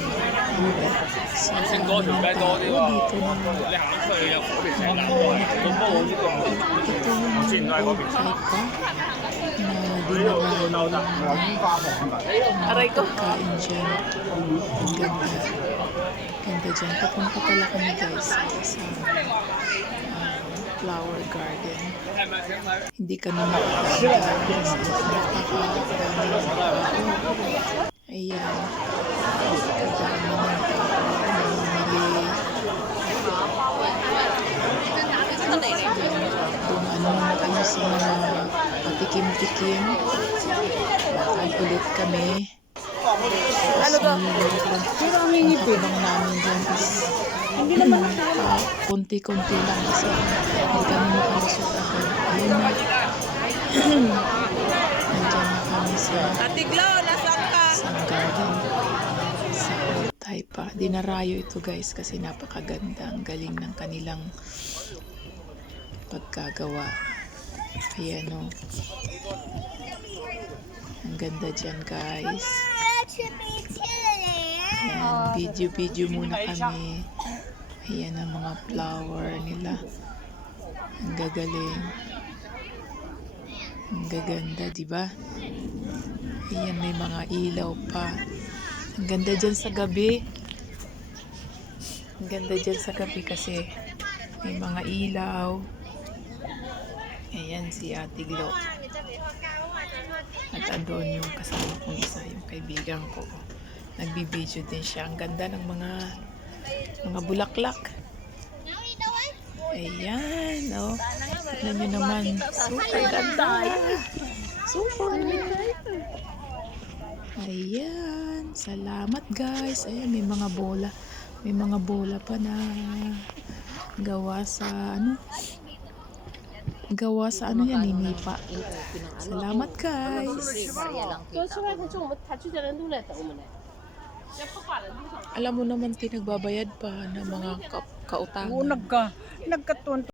Chinese New Year. Anyway, so先ang嗰条mga啤多啲 tao 喎 dito na 你行出去有火边请南过嚟，咁不过呢个 ito yung Sino ay gold kopya? type pa na dinarayo ng mga Aray ko. pagkain dyan. Ang ganda. Ganda dyan. Papunta pala kami guys sa isang um, flower garden. 系咪请佢？ Hindi kami makapunta kasi napakadami ng tao. Ayan. Sa mga patikim-tikim. Lakad ulit kami. Ano ba? Pero ang hihipin namin dyan is hindi naman konti-konti lang kasi hindi kami makalusot agad. Ayun na. Nandyan na kami sa Ate Glo, nasaan ka? isang garden sa Taipa. Dinarayo ito guys kasi napakaganda. Ang galing ng kanilang pagkagawa. Ayan o. Ang ganda dyan guys. Ayan, video-video muna kami. Ayan ang mga flower nila. Ang gagaling. Ang gaganda, di ba? Ayan, may mga ilaw pa. Ang ganda dyan sa gabi. Ang ganda dyan sa gabi kasi may mga ilaw. Ayan si Ate Glo. At andun yung kasama kong isa, yung kaibigan ko. Nagbibideo din siya. Ang ganda ng mga mga bulaklak. Ayan, oh. Tignan nyo naman. Super ganda. Super. Ayan. Salamat guys. Ayan, may mga bola. May mga bola pa na gawa sa ano? gawa sa ano yan, ano hinipa. Ano Salamat guys! Alam mo naman, tinagbabayad pa ng mga ka kautangan. Oo, nagka, nagkatunto.